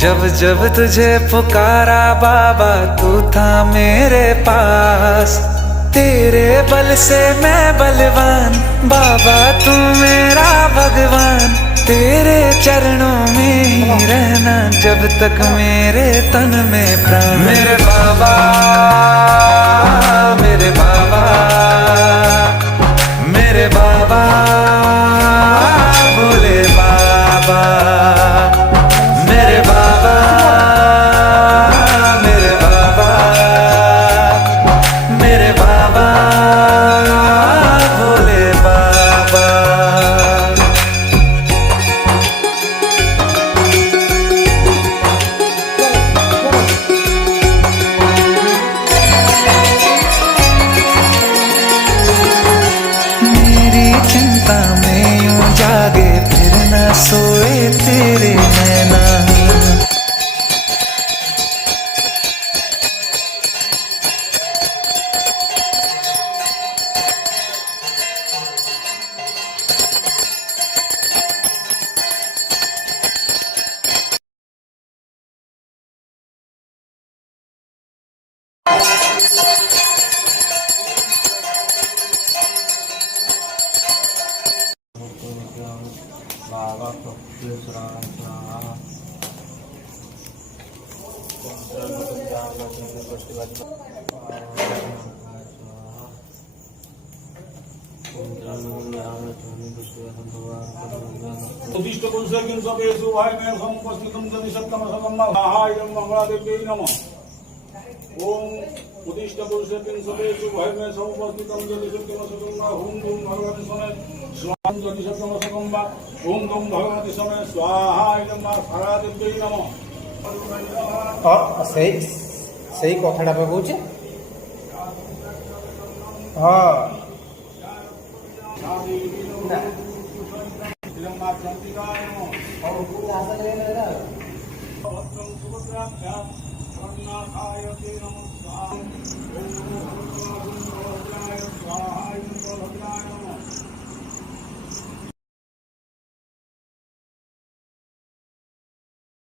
जब जब तुझे पुकारा बाबा तू था मेरे पास। तेरे बल से मैं बलवान बाबा तू मेरा भगवान। तेरे चरणों में ही रहना जब तक मेरे तन में प्राण। मेरे बाबा मेरे बाबा मेरे बाबा भोले बाबा। मेरे बाबा मेरे बाबा मेरे बाबा भोले बाबा। मेरी चिंता में यूं जागे फिर न सोए तेरे नैना। बाबा उदिष्ट पुरुषेण सवेषु भावेन समुपस्थितं जनिषत्तमसकं महायं मंगलादेव्यै नमः। ओम उदिष्ट पुरुषेण सवेषु भावेन समुपस्थितं जनिषत्तमसकं ओम ओम भगवते समय स्वाहा जनिषत्तमसकं ओम ओम भगवते समय स्वाहा नमः महादेव्यै नमः। सही सही कथाटा पे कौचे हाँ भद्रं सुभद्राभ्यां